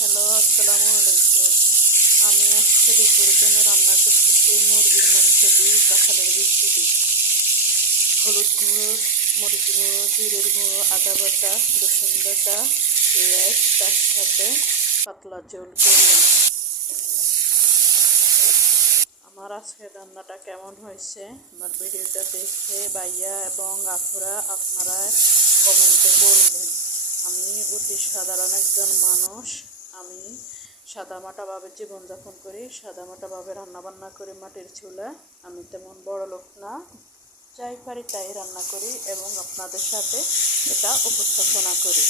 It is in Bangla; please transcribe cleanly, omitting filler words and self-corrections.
হ্যালো, আসসালামু আলাইকুম। আমি আজকে দুপুরের জন্য রান্না করতেছি মুরগির মাংস দিয়ে কাঁঠালের বিচি দিয়ে। হলুদ গুঁড়ো, মরিচ গুঁড়ো, জিরের গুঁড়ো, আদা বাটা, রসুন বাটা, পেঁয়াজ, তার সাথে পাতলা ঝোল করলাম। আমার আজকের রান্নাটা কেমন হয়েছে আমার ভিডিওটা দেখে ভাইয়া এবং আপুরা আপনারা কমেন্টে বলবেন। আমি অতি সাধারণ একজন মানুষ। আমি সাদামাটাভাবে জীবনযাপন করি, সাদামাটাভাবে রান্নাবান্না করি মাটির চুলায়। আমি তেমন বড় লোক না, যাই পারি তাই রান্না করি এবং আপনাদের সাথে এটা উপস্থাপনা করি।